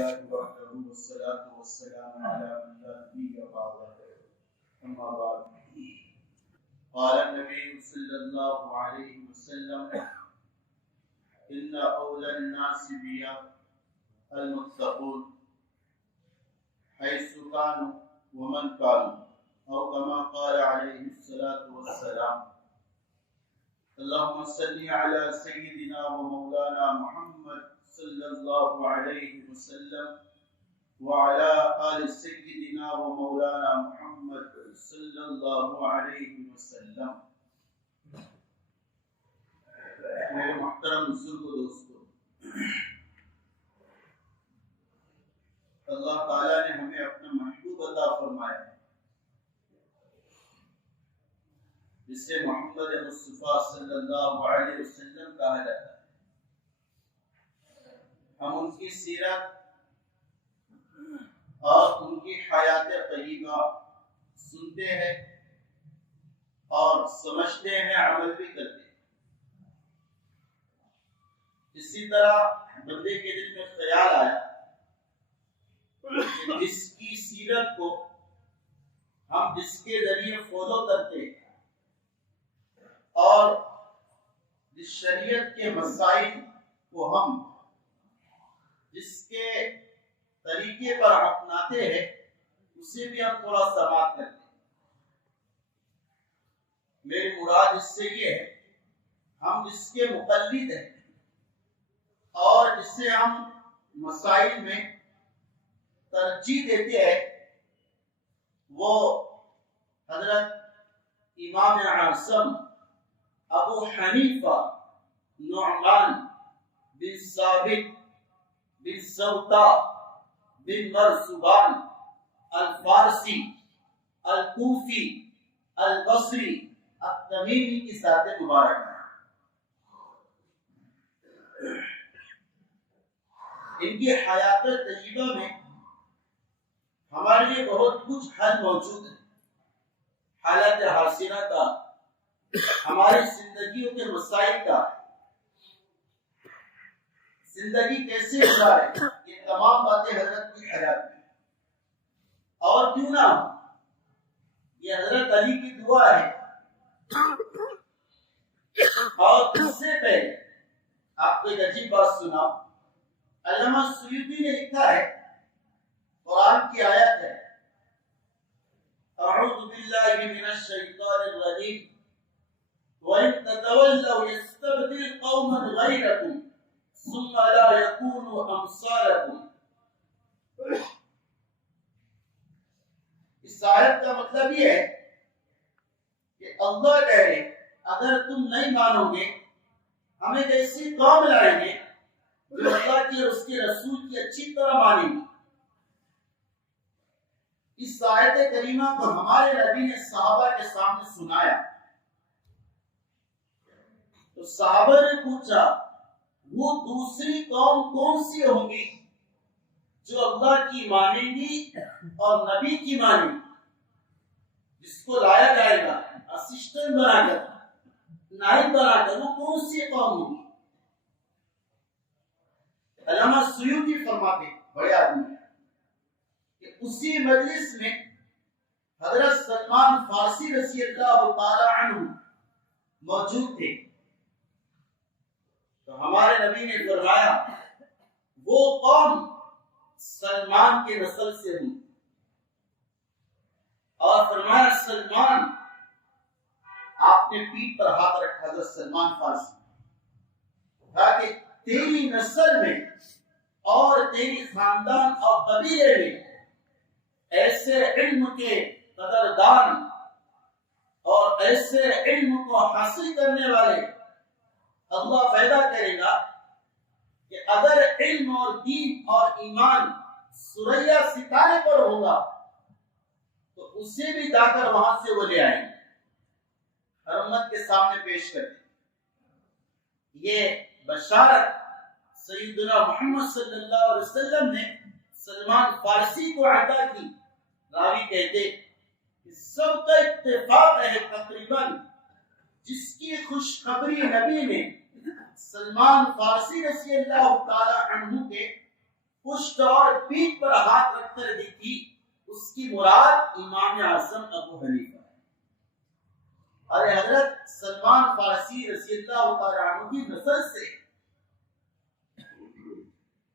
لله وحده والصلاة والسلام على من لا نبي بعده أما بعد قال النبي صلى الله عليه وسلم إن أولى الناس بي المتقون حيث كانوا ومن كانوا أو كما قال عليه الصلاة والسلام اللهم صل على سيدنا ومولانا محمد صلى الله عليه وسلم وعلى آل سيدنا ومولانا محمد صلى الله عليه وسلم. میرے محترم بزرگ دوستو، اللہ تعالیٰ نے ہمیں اپنا محبوب عطا فرمایا ہے جسے محمد مصطفیٰ صلی اللہ علیہ وسلم کہا جاتا ہے. ہم ان کی سیرت اور ان کی حیات طیبہ سنتے ہیں اور سمجھتے ہیں، عمل بھی کرتے ہیں. اسی طرح بندے کے دل میں خیال آیا کہ جس کی سیرت کو ہم جس کے ذریعے فالو کرتے ہیں اور جس شریعت کے مسائل کو ہم جس کے طریقے پر اپناتے ہیں اسے بھی ہم تھوڑا سماعت کرتے ہیں. میری مراد اس سے یہ ہے ہم جس کے مقلد ہیں اور جسے ہم مسائل میں ترجیح دیتے ہیں وہ حضرت امام اعظم ابو حنیفہ نعمان بن ثابت بن سوتا بن مرزبان الفارسی الکوفی البصری التمیمی کی ذات مبارک ہے. ان کی حیات طیبہ میں ہمارے لیے بہت کچھ حل موجود ہے. حالات حاصلہ کا، ہماری زندگیوں کے مسائل کا، زندگی کیسے گزارے، یہ تمام باتیں حضرت کی حیات میں. اور کیوں نہ یہ حضرت علی کی دعا ہے. اور اس سے پہلے آپ کو ایک عجیب بات سناؤ. علامہ سیوطی نے لکھا ہے، قرآن کی آیت ہے، اعوذ باللہ من الشیطان الرجیم وَإِن تَتَوَلَّوْا يَسْتَبْدِلْ قَوْمًا غَيْرَكُمْ ثُمَّ لَا يَكُونُوا أَمْثَالَكُمْ. اس آیت کا مطلب یہ ہے کہ اللہ کہہ رہے اگر تم نہیں مانو گے ہم ایک ایسی قوم لائیں گے جو اللہ کی اور اس کے رسول کی اچھی طرح مانیں گی. اس آیت کریمہ کو ہمارے نبی نے صحابہ کے سامنے سنایا تو صحابہ نے پوچھا وہ دوسری قوم کون سی ہوگی جو اللہ کی مانیں گی اور نبی کی مانیں گی، جس کو لایا جائے گا اسسٹنٹ بنا کر، نائب بنا کر، وہ کون سی قوم ہوگی؟ علامہ سیوطی فرماتے بڑے آدمی کہ اسی مجلس میں حضرت سلمان فارسی رضی اللہ تعالی عنہ موجود تھے. تو ہمارے نبی نے فرمایا وہ قوم سلمان کے نسل سے ہوں، اور فرمایا سلمان، آپ نے پیٹھ پر ہاتھ رکھا حضرت سلمان فارسی، تاکہ تیری نسل میں اور تیری خاندان اور قبیلے میں ایسے علم کے قدردان اور ایسے علم کو حاصل کرنے والے اللہ پیدا کرے گا کہ اگر علم اور دین اور ایمان سوریا ستارے پر ہوگا تو اسے بھی جا کر وہاں سے وہ لے آئیں گے، ہر امت کے سامنے پیش کرتے. یہ بشارت سیدنا محمد صلی اللہ علیہ وسلم نے سلمان فارسی کو عطا کی. راوی کہتے کہ سب کا اتفاق ہے تقریباً جس کی خوشخبری نبی نے سلمان فارسی رضی اللہ تعالی عنہ کے پشت اور پیٹھ پر ہاتھ رکھ کر دی تھی، اس کی مراد امام اعظم ابو حنیفہ ہے۔ اور حضرت سلمان فارسی رضی اللہ تعالیٰ عنہ کی نسل سے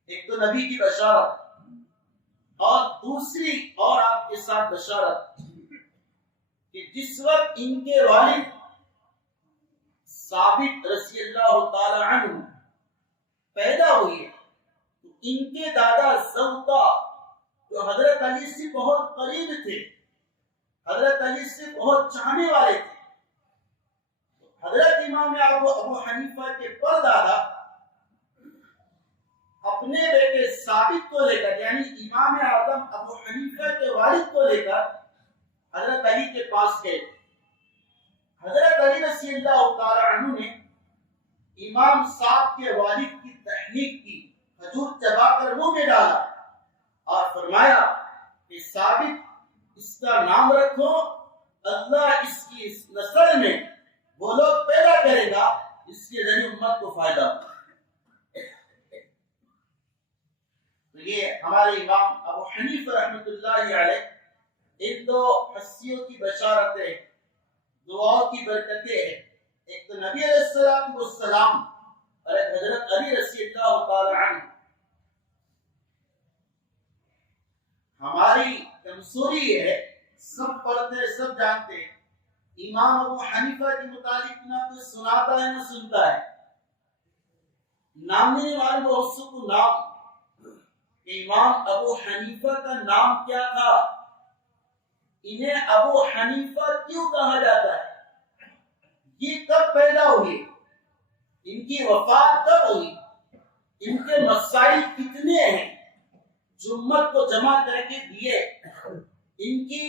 ایک تو نبی کی بشارت اور دوسری اور آپ کے ساتھ بشارت کہ جس وقت ان کے والد ثابت رضی اللہ تعالی عنہ پیدا ہوئے تو ان کے دادا زوطا جو حضرت علی سے بہت قریب تھے، حضرت علی سے بہت چاہنے والے تھے، حضرت امام ابو حنیفہ کے پردادا اپنے بیٹے ثابت کو لے کر، یعنی امام اعظم ابو حنیفہ کے والد کو لے کر حضرت علی کے پاس گئے۔ حضرت علی رضی اللہ تعالی عنہ نے امام صاحب کے والد کی تحنیک کی، کھجور چبا کر منہ میں ڈالا اور فرمایا کہ ثابت اس کا نام رکھو، اللہ اس کی اس نسل میں وہ لوگ پیدا کرے گا جس کے ذریعے امت کو فائدہ ہو۔ تو یہ ہمارے امام ابو حنیفہ رحمۃ اللہ علیہ ایک تو ہستیوں کی بشارتیں، دعاؤں کی برکتیں ہیں، ایک تو نبی علیہ السلام اور ایک حضرت علی رضی اللہ تعالی عنہ۔ ہماری کمزوری ہے، سب پڑھتے ہیں، سب جانتے ہیں، امام ابو حنیفہ کے متعلق نہ کوئی سناتا ہے نہ سنتا ہے۔ نام لینے والے بہت سے کو نام، امام ابو حنیفہ کا نام کیا تھا، انہیں ابو حنیفہ کیوں کہا جاتا ہے، یہ کب پیدا ہوئے، ان کی وفات کب ہوئی، ان کے مسائل کتنے ہیں جو امت کو جمع کر کے دیے، ان کی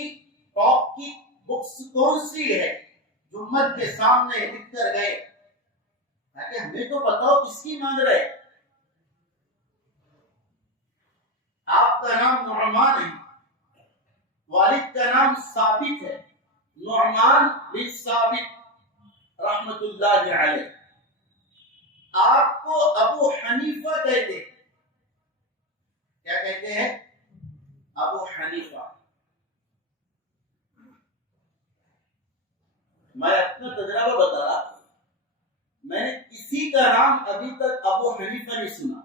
ٹاپ کی بکس کون سی ہے جو امت کے سامنے لکھ کر گئے، تاکہ ہمیں تو پتا ہو کس کی مانگ رہے۔ آپ کا نام نعمان ہے، والد کا نام ثابت ہے، نعمان بن ثابت رحمت اللہ علیہ۔ آپ کو ابو حنیفہ کہتے ہیں، کیا کہتے ہیں؟ ابو حنیفہ۔ میں اپنا تجربہ بتا رہا، میں نے کسی کا نام ابھی تک ابو حنیفہ نہیں سنا،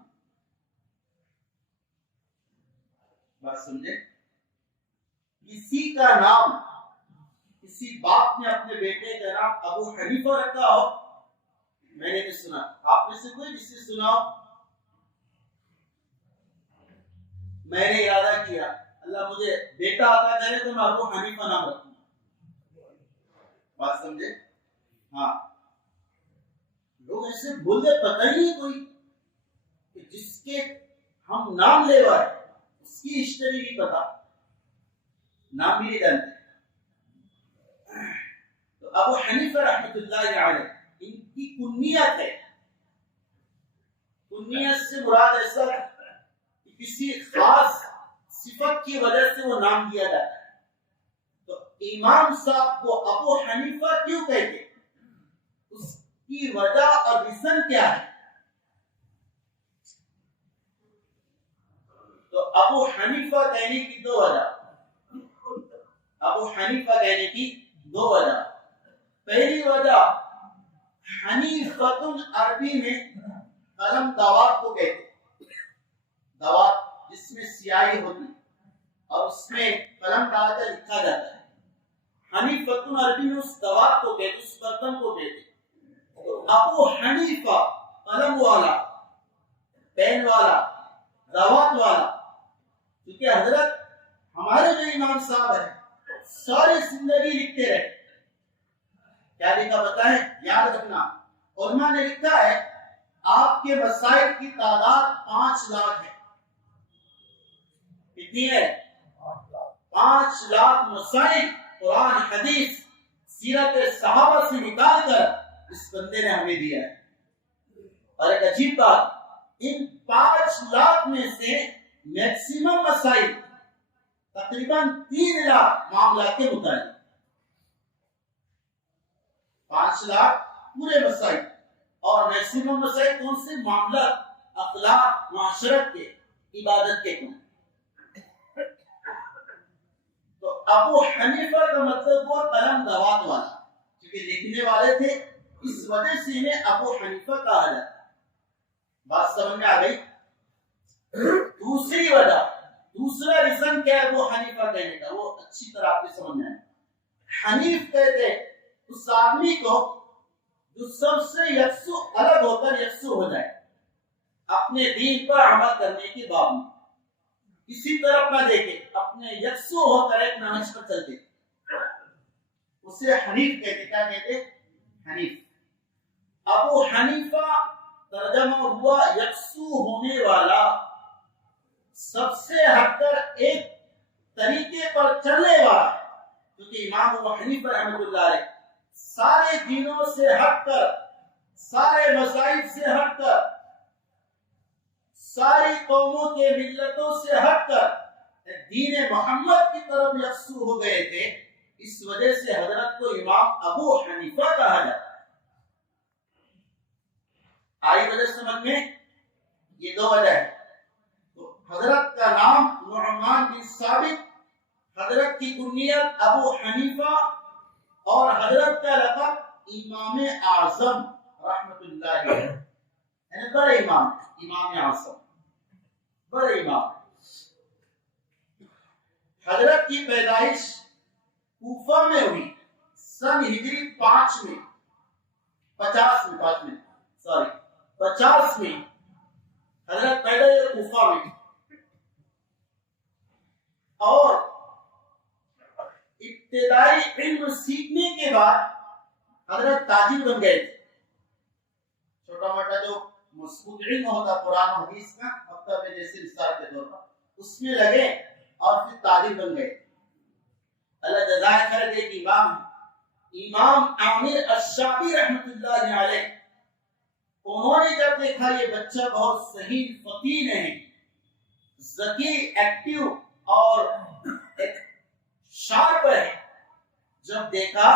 بات سمجھے؟ کسی کا نام، کسی باپ نے اپنے بیٹے کا نام ابو حنیفہ رکھا ہو میں نے نہیں سنا۔ آپ میں سے کوئی جس سے سنا ہو؟ میں نے ارادہ کیا اللہ مجھے بیٹا عطا کرے تو میں ابو حنیفہ نام رکھوں، بات سمجھے؟ ہاں، لوگ ایسے بولتے پتہ ہی نہیں کوئی کہ جس کے ہم نام لے وائے اس کی ہسٹری بھی پتا، نام بھی نہیں جانتے۔ تو ابو حنیفہ رحمۃ اللہ علیہ ان کی کنیت ہے، کنیت سے مراد ایسا کہ کسی خاص صفت کی وجہ سے وہ نام دیا جاتا ہے۔ تو امام صاحب کو ابو حنیفہ کیوں کہتے، اس کی وجہ اور ریزن کیا ہے؟ تو ابو حنیفہ کہنے کی دو وجہ، ابو حنیفہ کہنے کی دو وجہ۔ پہلی وجہ حنیفۃ عربی میں قلم دوات کو کہتے، دوات جس میں سیاہی ہوتی اور اس میں قلم ڈال کر لکھا جاتا ہے، حنیفۃ عربی میں اس دوات کو کہتے، اس برتن کو کہتے۔ تو ابو حنیفہ قلم والا، پین والا، دوات والا، کیونکہ حضرت ہمارے جو امام صاحب ہیں ساری زندگی لکھتے رہے۔ کیا لکھا بتائیں؟ یاد رکھنا، علماء نے لکھا ہے آپ کے مسائل کی تعداد 5 لاکھ ہے۔ کتنی ہے؟ 5 لاکھ مسائل قرآن، حدیث، سیرت صحابہ سے نکال کر اس بندے نے ہمیں دیا ہے۔ اور ایک عجیب بات، ان 5 لاکھ میں سے میکسیمم مسائل تقریباً 3 لاکھ معاملات کے متعلق، 5 لاکھ پورے مسائل، اور میکسیمم مسائل کون سے؟ معاملات، اخلاق، معاشرت کے، عبادت کے کن. تو ابو حنیفہ کا مطلب ہوا قلم دوات والا، کیونکہ لکھنے والے تھے، اس وجہ سے انہیں ابو حنیفہ کہا جاتا ہے. بات سمجھ میں آ گئی؟ دوسری وجہ، دوسرا ریزن کیا ہے ابو حنیفہ کہنے کا، وہ اچھی طرح آپ کے سمجھ میں آئے. حنیف کہتے اس آدمی کو جو سب سے یکسو الگ ہو کر یکسو ہو جائے، اپنے دین پر عمل کرنے کے باوجود کسی طرف نہ دیکھے، اپنے یکسو ہو کر ایک نہج پر چلتے، اسے حنیف کہتے. کیا کہتے؟ حنیف. ابو حنیفہ ترجمہ ہوا یکسو ہونے والا، سب سے ہٹ کر ایک طریقے پر چلنے والا. کیونکہ امام ابو حنیفہ رحمۃ اللہ علیہ سارے دینوں سے ہٹ کر، سارے مذاہب سے ہٹ کر، ساری قوموں کے ملتوں سے ہٹ کر دین محمد کی طرف یکسو ہو گئے تھے. اس وجہ سے حضرت کو امام ابو حنیفہ کہا جاتا ہے. آئی وجہ سمجھ میں؟ یہ دو وجہ ہے. تو حضرت کا نام نعمان بن ثابت، حضرت کی کنیت ابو حنیفہ، اور حضرت کا لقب امام اعظم رحمت اللہ علیہ، یعنی بڑے امام، امام اعظم، بڑے امام. حضرت کی پیدائش کوفہ میں ہوئی سن ہجری 50 میں حضرت پیدا ہوئے کوفہ میں. اور ابتدائی علم سیکھنے کے بعد حضرت تاجر بن گئے تھے. چھوٹا موٹا جو مضبوط علم ہوتا قرآن و حدیث کا، مکتب میں جیسے مثال کے طور پر، اس میں لگے اور پھر تاجر بن گئے. اللہ جزائے خیر دے کہ امام عامر الشابی رحمت اللہ علیہ، انہوں نے جب دیکھا یہ بچہ بہت صحیح فطین ہے، ذکی، ایکٹیو اور شارپ ہے، جب دیکھا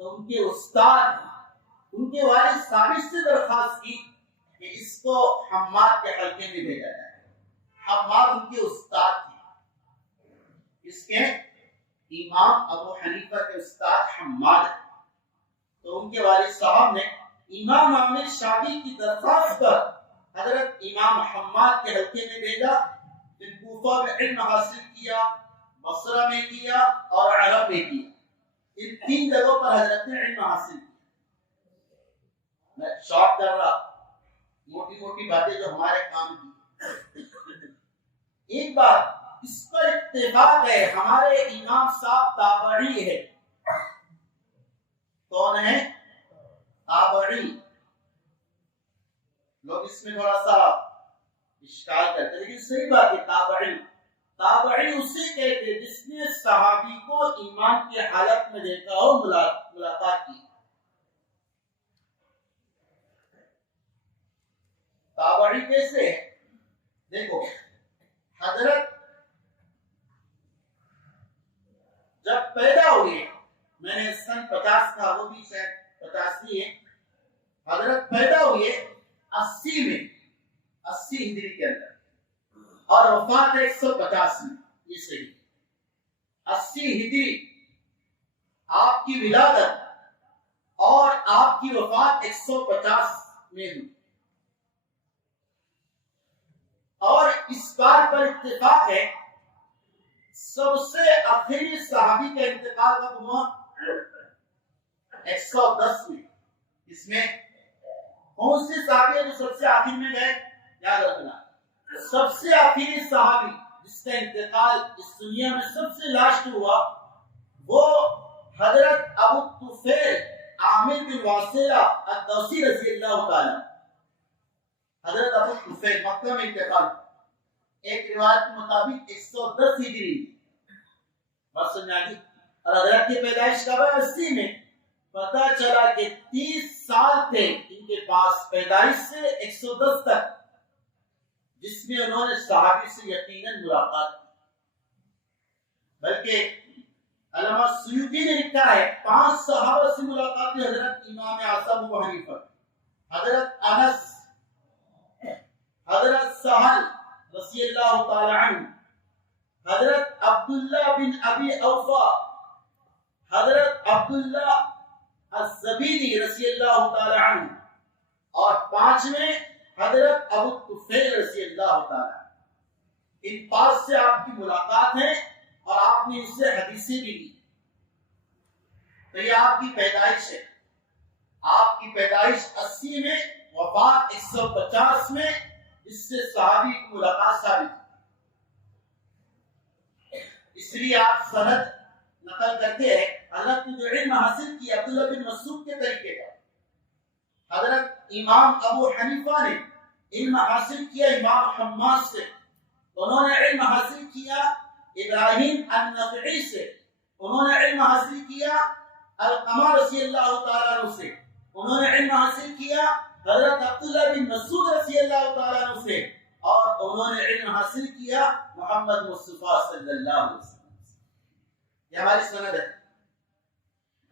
تو ان کے استاد، ان کے والد ثابت سے درخواست کی کہ اس کو حماد کے حلقے میں بھیجا جائے. حماد ان کے استاد تھے، اس کے امام ابو حنیفہ کے استاد حماد ہیں. تو ان کے والد صاحب نے امام عامر شابی کی درخواست پر حضرت امام حماد کے حلقے میں بھیجا. پھر کوفہ میں علم حاصل کیا، بصرہ میں کیا اور عرب میں کیا. ان 3 جگہوں پر حضرت نے علم حاصل کیا. میں شارٹ کر رہا، موٹی موٹی باتیں جو ہمارے کام کی. ایک بات اس پر اتفاق ہے، ہمارے امام صاحب تابعی ہے. کون ہے؟ تابعی. لوگ اس میں تھوڑا سا اشکال کرتے ہیں، لیکن صحیح بات ہے. تابعی اسے کہتے جس نے صحابی کو ایمان کی حالت میں دیکھا ہو، ملاقات کی. تابعی کیسے ہے؟ دیکھو، حضرت جب پیدا ہوئے، میں نے سن 50 کا، وہ بھی شاید 85 ہے. حضرت پیدا ہوئے 80 میں، 80 ہجری کے اندر، اور وفات 150 میں. یہ صحیح 80 ہجری آپ کی ولادت اور آپ کی وفات 150 میں ہوئی. اور اس بات پر اتفاق ہے سب سے آخری صحابی کا انتقال کب ہوا؟ 110 میں. اس میں کون سے صحابی ہیں جو سب سے آخر میں گئے؟ یاد رکھنا، سب سے آخری صحابی جس کا انتقال اس دنیا میں سب سے لاسٹ ہوا، وہ حضرت ابو طفیل عامر بن واصلہ الدوسی رضی اللہ تعالی. حضرت ابو طفیل مکہ میں انتقال. ایک روایت کے مطابق 110 ہجری. بات سمجھ آ گئی؟ اور حضرت کی پیدائش کب ہے؟ 80 میں. پتہ چلا کہ 30 سال تھے ان کے پاس پیدائش سے 110 تک، جس میں انہوں نے صحابی سے یقیناً ملاقات کی. بلکہ علامہ سیوطی نے لکھا ہے 5 صحابہ سے ملاقات کی حضرت امام اعظم ابو حنیفہ، حضرت انس، حضرت سہل، رضی اللہ تعالی عنہ، حضرت عبداللہ بن ابی اوفا، حضرت عبداللہ الزبیدی رضی اللہ تعالی عنہ، اور پانچویں حضرت ابو طفیل رضی اللہ تعالی عنہ۔ ان پانچ سے آپ کی ملاقات ہے اور آپ نے اس سے حدیثیں بھی لی۔ تو یہ آپ کی پیدائش ہے، آپ کی پیدائش 80 میں، وفات 150 میں، اس سے صحابی کی ملاقات ثابت ہے۔ اس لیے آپ سند نقل کرتے ہیں، حضرت نے جو علم حاصل کیا عبداللہ بن مسعود کے طریقے کا، حضرت امام ابو حنیفہ نے علم حاصل کیا امام حماد سے، انہوں نے علم حاصل کیا ابراہیم النخعی سے، انہوں نے علم حاصل کیا القمہ رضی اللہ تعالیٰ عنہ سے، انہوں نے علم حاصل کیا حضرت عبداللہ بن مسعود رضی اللہ تعالیٰ عنہ سے، اور انہوں نے علم حاصل کیا محمد مصطفیٰ صلی اللہ علیہ وسلم سے۔ یہ ہماری سند ہے،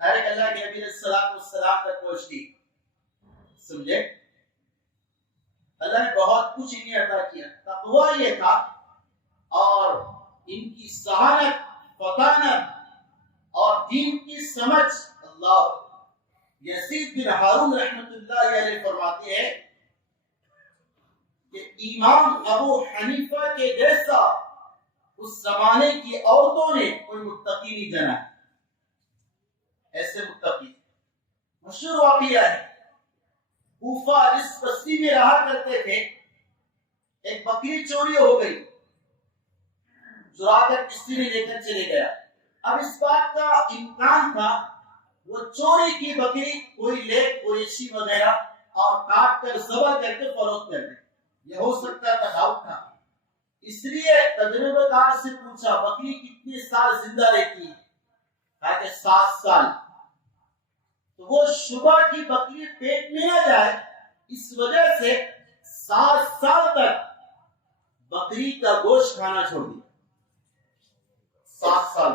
ڈائریکٹ اللہ کے نبی علیہ السلام تک پہنچتی۔ سمجھے؟ اللہ نے بہت کچھ انہیں عطا کیا، تقوی یہ تھا، اور ان کی ذہانت، فطانت اور دین کی سمجھ۔ اللہ یزید بن ہارون رحمۃ اللہ علیہ فرماتے ہیں کہ امام ابو حنیفہ کے جیسا اس زمانے کی عورتوں نے کوئی متقی نہیں جنا، ایسے متقی۔ مشہور واقعہ ہے، کوفہ جس بستی میں رہا کرتے تھے، ایک بکری چوری ہو گئی، چرا کر کسی نے لے کر چلے گیا۔ اب اس بات کا امکان تھا وہ چوری کی بکری کوئی لے، کوئی اچھی وغیرہ، اور کاٹ کر ذبح کر کے فروخت کر دے، یہ ہو سکتا تھا، ڈاؤٹ تھا۔ اس لیے تجربہ کار سے پوچھا بکری کتنے سال زندہ رہتی ہے؟ کہا کہ 7 سال۔ تو وہ شبہ کی بکری پیٹ میں نہ جائے، اس وجہ سے 7 سال تک بکری کا گوشت کھانا چھوڑ دیا۔ 7 سال۔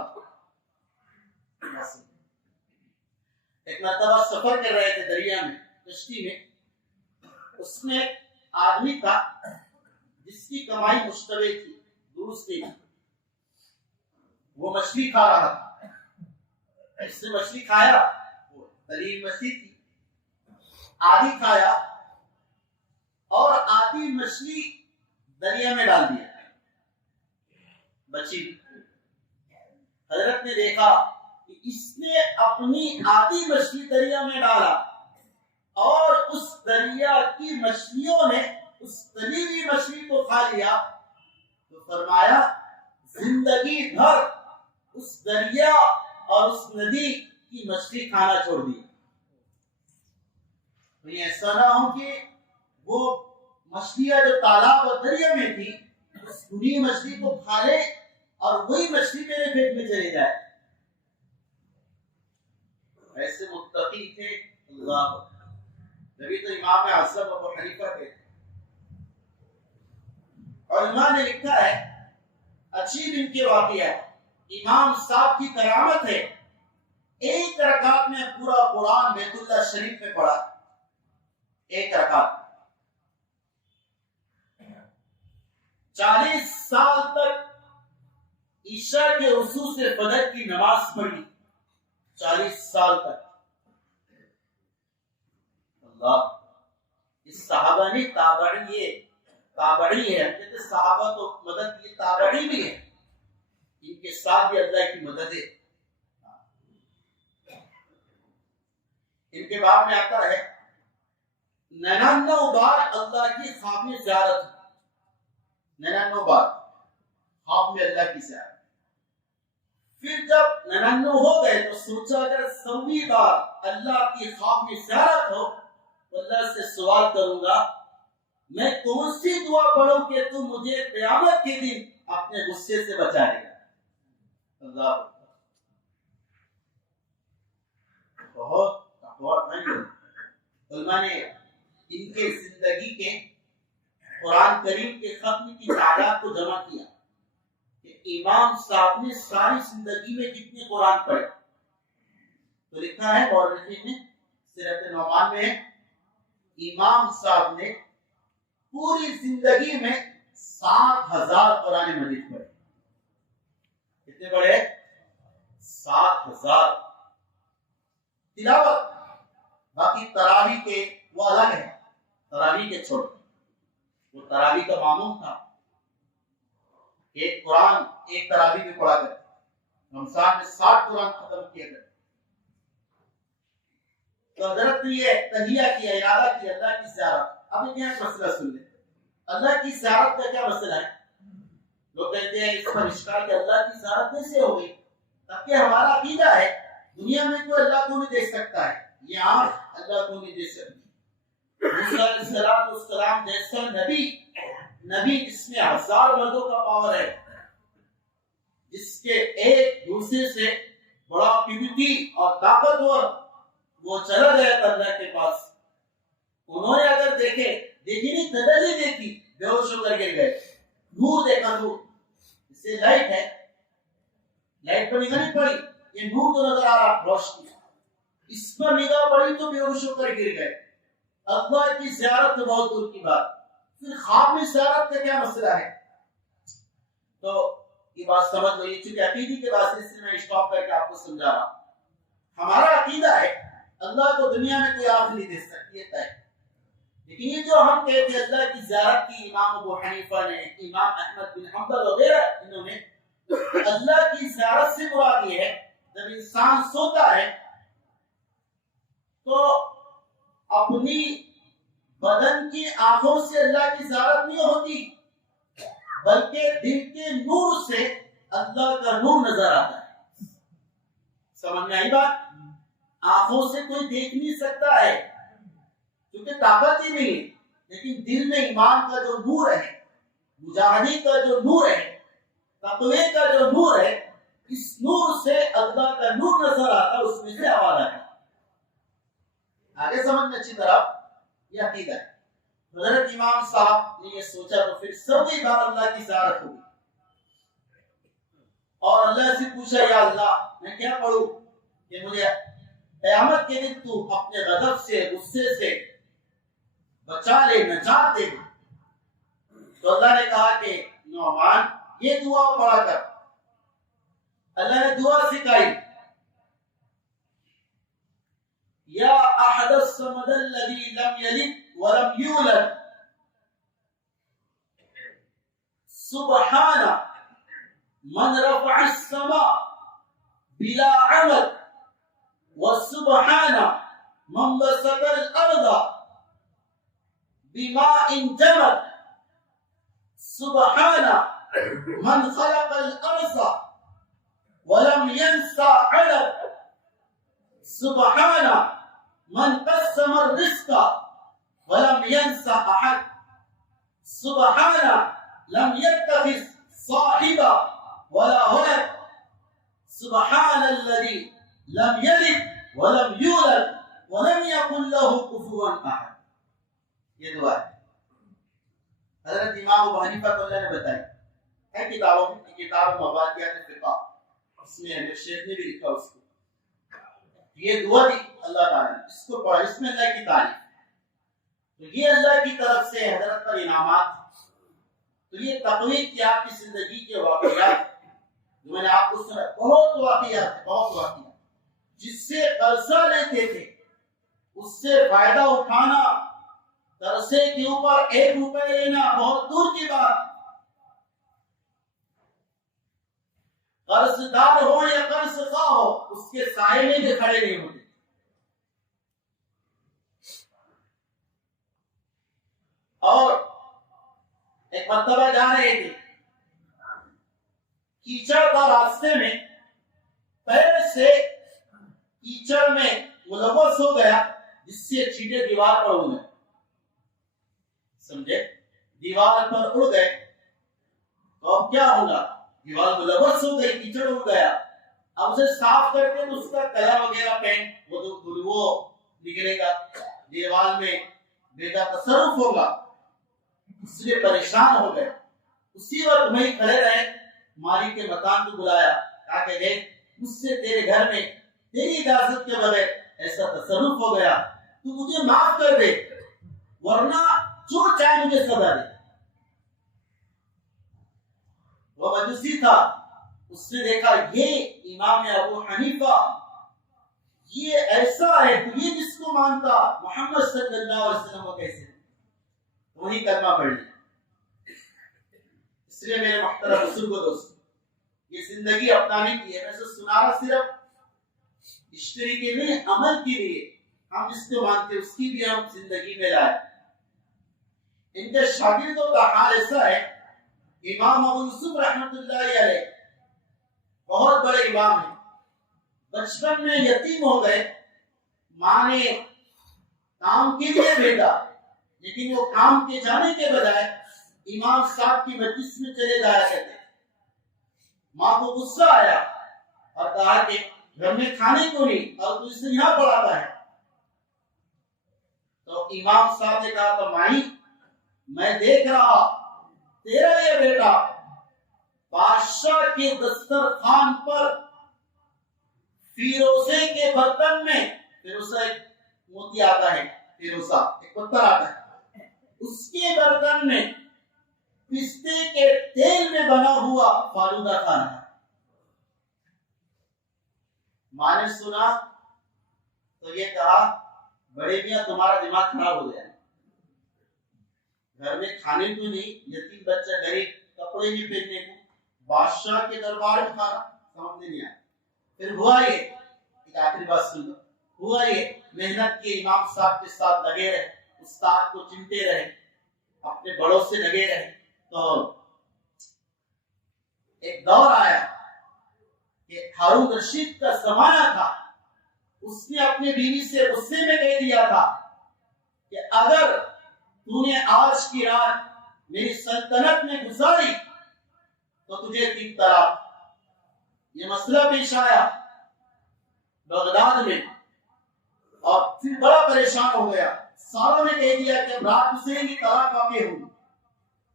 ایک مرتبہ سفر کر رہے تھے دریا میں، کشتی میں، اس میں ایک آدمی تھا جس کی کمائی مشتبہ تھی، درست نہیں تھی۔ وہ مچھلی کھا رہا تھا، اس نے مچھلی کھایا، وہ دلیل مچھلی تھی، آدھی کھایا اور آدھی مچھلی دریا میں ڈال دیا، بچی۔ حضرت نے دیکھا کہ اس نے اپنی آدھی مچھلی دریا میں ڈالا اور اس دریا کی مچھلیوں نے اس تلی ہوئی مچھلی کو کھا لیا، تو فرمایا زندگی بھر اس دریا اور اس ندی کی مچھلی کھانا چھوڑ دی۔ تو یہ ایسا نہ ہو کہ وہ مچھلیاں جو تالاب اور دریا میں تھی اس بری مچھلی کو کھا لے اور وہی مچھلی میرے پیٹ میں چلے جائے۔ ایسے متقی تھے اللہ، نبی تو امام اعظم ابو حنیفہ کے۔ علماء نے لکھا ہے، عجیب ان کے واقعہ ہے، امام صاحب کی کرامت ہے، ایک رکعت میں پورا قرآن بیت اللہ شریف میں پڑھا، ایک رکعت۔ 40 سال تک عشاء کے رکوع سے فجر کی نماز پڑھی، 40 سال تک۔ اللہ، اس صحابہ نے تابعی ہے، کہتے صحابہ تو مدد کی، تابعی بھی ہے، ان کے ساتھ بھی اللہ کی مدد ہے۔ ان کے باب میں آتا ہے 99 بار اللہ کی خواب میں زیارت، 99 بار خواب میں اللہ کی زیارت۔ پھر جب 99 ہو گئے تو سوچا اگر 100ویں بار اللہ کی خواب میں زیارت ہو تو اللہ سے سوال کروں گا میں کون سی دعا پڑھوں کہ تو مجھے قیامت کے دن اپنے غصے سے بچائے گا۔ اللہ بہت علماء نے ان کے زندگی کے قرآن کریم کے ختم کی تعداد کو جمع کیا کہ امام صاحب نے ساری زندگی میں کتنے قرآن پڑھے، تو لکھا ہے مورخین نے، سیرت نعمان میں، امام صاحب نے پوری زندگی میں 7,000 قرآن مجید پڑھے. کتنے پڑھے؟ 7,000 تلاوت. باقی تراویح کے وہ الگ ہے، تراویح کے چھوڑ. وہ تراویح کا معمول تھا، ایک قرآن ایک تراویح میں پڑھا کرتے. رمضان میں 60 قرآن ختم کیے گئے. تو حضرت نے یہ تہیہ کیا، ارادہ کیا اللہ کی زیارت. اب یہ مسئلہ سن لیں، اللہ کی زیارت کا کیا مسئلہ ہے؟ لوگ کہتے ہیں اس پر اشکال کہ اللہ کی زیارت کیسے ہو گئی؟ تاکہ ہمارا عقیدہ ہے دنیا میں کوئی اللہ کو نہیں دیکھ سکتا ہے، یہ آنکھ اللہ کو نہیں دیکھ سکتی. موسیٰ علیہ السلام جیسا نبی جس میں 1000 مردوں کا پاور ہے، جس کے ایک دوسرے سے بڑا قوتی اور طاقتور، وہ چلا گیا تھا اللہ کے پاس. انہوں نے اگر دیکھی نہیں، تجلی دیکھی، بے ہوش ہو کر گر گئے. نور دیکھا، نور اسے لائٹ ہے، لائٹ پر نگاہ نہیں پڑی، یہ نور تو نظر آ رہا، روشنی. اس پر نگاہ پڑی تو بے ہوش ہو کر گر گئے. اللہ کی زیارت تو بہت دور کی بات. پھر خواب میں زیارت کا کیا مسئلہ ہے؟ تو یہ بات سمجھ لو. یہ چونکہ عقیدے کے بات اس لیے میں اسٹاپ کر کے آپ کو سمجھا رہا ہوں. ہمارا عقیدہ ہے اللہ کو دنیا میں کوئی آنکھ نہیں دیکھ سکتی ہے طے. لیکن یہ جو ہم کہتے ہیں اللہ کی زیارت کی، امام ابو حنیفہ نے، امام احمد بن حنبل وغیرہ، انہوں نے اللہ کی زیارت سے مراد یہ ہے جب انسان سوتا ہے تو اپنی بدن کی آنکھوں سے اللہ کی زیارت نہیں ہوتی، بلکہ دل کے نور سے اللہ کا نور نظر آتا ہے. سمجھ میں آئی بات؟ آنکھوں سے کوئی دیکھ نہیں سکتا ہے کیونکہ طاقت ہی نہیں ہے، لیکن دل میں ایمان کا جو نور ہے، مجاہدی کا جو نور ہے، تقوی کا جو نور ہے، اس نور سے اللہ کا نور نظر آتا ہے، اس میں سے آواز آتا ہے. آگے سمجھ میں اچھی طرح یہ عقیدہ ہے. حضرت امام صاحب نے یہ سوچا تو پھر سویں بار اللہ کی زیارت ہوگی اور اللہ سے پوچھا، یا اللہ میں کیا پڑھوں کہ مجھے قیامت کے دن تو اپنے غضب سے، غصے سے بچا لے، نجات دے. تو اللہ نے کہا کہ نعمان یہ دعا پڑھا کر. اللہ نے دعا سکھائی، یا احد الصمد الذی لم یلد ولم یولد سبحان من رفع السماء بلا عمد وسبحان من بسط الارض بماء جمد سبحان من خلق الارض ولم ينسى عدد سبحان من قسم الرزق ولم ينسى احد سبحان لم يتخذ صاحبا ولا ولد سبحان الذي لم يلد ولم يولد ولم يكن له كفوا احد. یہ دعا ہے حضرت امام ابو حنیفہ کو اللہ نے بتائی ہے کتابوں میں، کتاب مبادیات فقہ، اس میں امیر شیخ نے بھی لکھا اس کو. یہ دعا دی اللہ تعالیٰ نے، اس کو پڑھا، اس میں اللہ کی تعریف. تو یہ اللہ کی طرف سے حضرت پر انعامات. تو یہ تقوی کی آپ کی زندگی کے واقعات جو میں نے آپ کو سنا، بہت واقعات، بہت واقعات جس سے قرضہ لیتے تھے اس سے فائدہ اٹھانا، قرضے کے اوپر 1 روپے لینا بہت دور کی بات. قرض دار ہو یا قرض خواہ ہو، اس کے سائے میں بھی کھڑے نہیں ہوتے. اور ایک مرتبہ جا رہے تھے، کیچڑ کا راستے میں پیر سے کیچڑ میں ملوث ہو گیا جس سے چیٹے دیوار پر اڑ گئے. سمجھے؟ دیوار پر اڑ گئے تو اب کیا ہوگا؟ دیوار ملوث ہو گئی، کیچڑ اڑ گیا. اب اسے صاف کر کے تو اس کا کلر وغیرہ پینٹ وہ نکلے گا، دیوار میں بے کا تصرف ہوگا. اس لیے پریشان ہو گئے. اسی وقت وہیں کھڑے رہے، مالک کے مکان کو بلایا، کہا کہ دیکھ مجھ سے تیرے گھر میں تیری اجازت کے بغیر ایسا تصرف ہو گیا، تو مجھے معاف کر دے ورنہ جو چاہے مجھے سزا دے. وہ مجوسی تھا، اس نے دیکھا یہ امام ابو حنیفہ یہ ایسا ہے، تو یہ جس کو مانتا محمد صلی اللہ علیہ وسلم کو کیسے، وہی کلمہ پڑھ لیا۔ اس لیے میرے محترم بزرگوں دوستو، یہ زندگی اپنانے کی ہے، میں سے سنانا صرف اشتری کے لیے، عمل کے لیے ہم جس کو مانتے اس کی بھی ہم زندگی میں لائیں۔ ان کے شاگردوں کا حال ایسا ہے، امام ابو یوسف رحمۃ اللہ علیہ بہت بڑے امام ہیں، بچپن میں یتیم ہو گئے، ماں نے کام کے لیے بھیجا، لیکن وہ کام کے جانے کے بجائے امام صاحب کی مجلس میں چلے جایا کرتے۔ ماں کو غصہ آیا اور کہا کہ گھر میں کھانے کو نہیں اور تو اسے یہاں پڑھاتا ہے۔ تو امام صاحب نے کہا تو مائی میں دیکھ رہا تیرا یہ بیٹا بادشاہ کے دسترخوان پر فیروزے کے برتن میں، فیروزہ ایک موتی آتا ہے، فیروزہ ایک پتھر آتا ہے، اس کے برتن میں پستے کے تیل میں بنا ہوا فالودہ کھانا ہے۔ ماں نے سنا تو یہ کہا بڑے میاں تمہارا دماغ خراب ہو گیا، گھر میں کھانے کو نہیں، یتیم بچہ غریب، کپڑے نہیں پہننے کو، بادشاہ کے دربار میں کھانا، سمجھ نہیں آیا۔ پھر ہوا یہ، ایک آخری بات سن لو، ہوا یہ محنت کے امام صاحب کے ساتھ لگے رہے، استاد کو چنتے رہے، اپنے بڑوں سے لگے رہے، تو ایک دور آیا کہ ہارون رشید کا زمانہ تھا، اس نے اپنی بیوی سے غصے میں کہہ دیا تھا کہ اگر تو نے آج کی رات میری سلطنت میں گزاری تو تجھے 3 طلاق۔ یہ مسئلہ پیش آیا بغداد میں، اور پھر بڑا پریشان ہو گیا، ساروں نے کہہ دیا کہ اب رات حسین کی طلاق واقع ہوگی،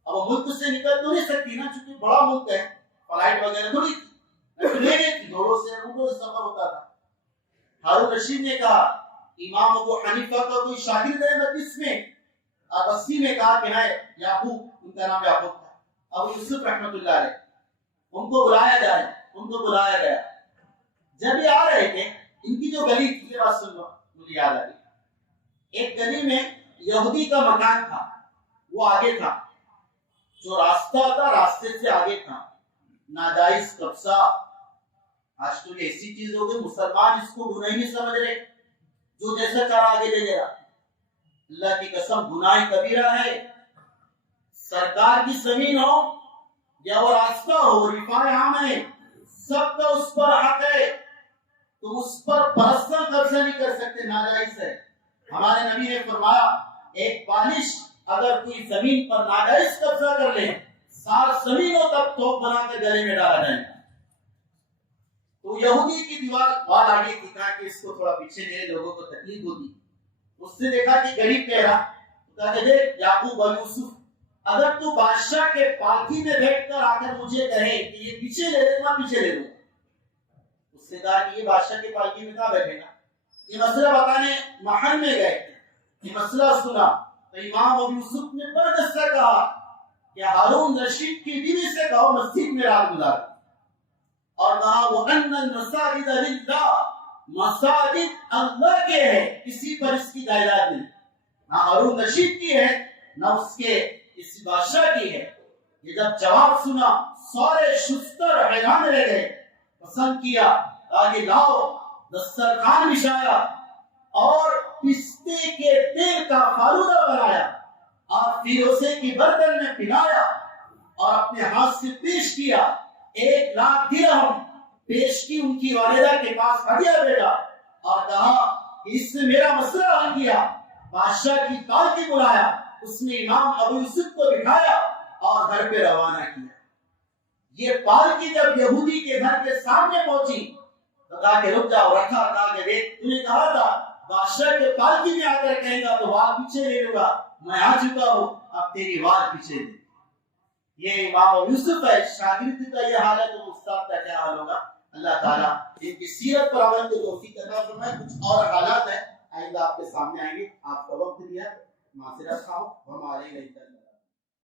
اب وہ ملک سے نکل تو نہیں سکتی نا، چونکہ بڑا ملک ہے، فلائٹ وغیرہ تھوڑی تھی، گھوڑوں سے سفر ہوتا تھا۔ ہارون رشید نے کہا امام ابو حنیفہ کا کوئی شاگرد ہے مجلس میں؟ ابسی نے کہا کہ ہے یعقوب، ان کا نام یعقوب تھا، ابو یوسف رحمۃ اللہ علیہ، ان کو بلایا جائے، ان کو بلایا گیا۔ جب یہ آ رہے تھے، ان کی جو گلی تھی، یہ بات سن لو مجھے یاد آ گئی، ایک گلی میں یہودی کا مکان تھا، وہ آگے تھا، جو راستہ تھا راستے سے آگے تھا، ناجائز قبضہ۔ آج تو یہ ایسی چیز ہو گئی، مسلمان اس کو گناہ نہیں سمجھ رہے، جو جیسا چاہا آگے لے جا۔ اللہ کی قسم گناہ کبیرہ ہے، سرکار کی زمین ہو یا وہ راستہ ہو، رفاع عام ہے، سب کا اس پر حق ہے، تم اس پر پرسنل قبضہ نہیں کر سکتے، ناجائز ہے۔ ہمارے نبی نے فرمایا ایک بالش اگر کوئی زمین پر ناجائز قبضہ کر لے، 7 زمینوں تک توپ بنا کے گلے میں ڈالا جائے گا۔ تو یہودی کی دیوار بال آگے تھی، کہا کہ اس کو تھوڑا پیچھے لے، لوگوں کو تکلیف ہوتی۔ اس نے دیکھا کہ غریب کہہ رہا، کہا کہ دیکھ یعقوب اور یوسف، اگر تو بادشاہ کے پالکی میں بیٹھ کر آ کر مجھے کہے کہ یہ پیچھے لے لے، میں پیچھے لے لوں۔ اس نے کہا کہ یہ بادشاہ کے پالکی میں کہاں بیٹھے گا؟ یہ مسئلہ بتانے محل میں گئے، یہ مسئلہ سنا تو امام ابو یوسف نے بردست سے کہا کہ ہارون رشید کی بیوی سے کہو مسجد میں رات گزار، اور کہا وَأَنَّ الْمَسَاجِدَ لِلَّهِ، مساجد اللہ کے ہیں، کسی پر اس کی جائیداد نہیں، نہ ہارون رشید کی ہے نہ اس کے اس بادشاہ کی ہے۔ یہ جب جواب سنا سارے شستر حیران رہ گئے، پسند کیا، آگے لاؤ، دسترخوان بچھایا اور پستے کے تیل کا فالودہ بنایا اور فیروزے کی برتن میں پلایا اور اپنے ہاتھ سے پیش کیا، 1 لاکھ درہم پیش کی ان کی والدہ کے پاس ہدیہ بھیجا اور کہا کہ اس نے میرا مسئلہ حل کیا۔ بادشاہ کی پالکی بلایا، اس نے امام ابو یوسف کو بٹھایا اور گھر پہ روانہ کیا۔ یہ پالکی جب یہودی کے گھر کے سامنے پہنچی تو کہا کہ رک جاؤ، رکھا، کہا کہ دیکھ تو نے کہا تھا بادشاہ کے پالکی میں آ کر کہے گا تو وال پیچھے لے لوں گا، میں آ چکا ہوں، اب تیری وال پیچھے دے۔ یہ امام ابو یوسف ہے، شاگرد کا یہ حال ہے تو استاد کا کیا حال ہوگا؟ اللہ تعالیٰ ان کی سیرت پر عمل کی توفیق عطا فرمائے۔ کچھ اور حالات ہیں آئندہ آپ کے سامنے آئیں گے، آپ کو وقت دیا، معذرت خواہ ہوں، ہمارے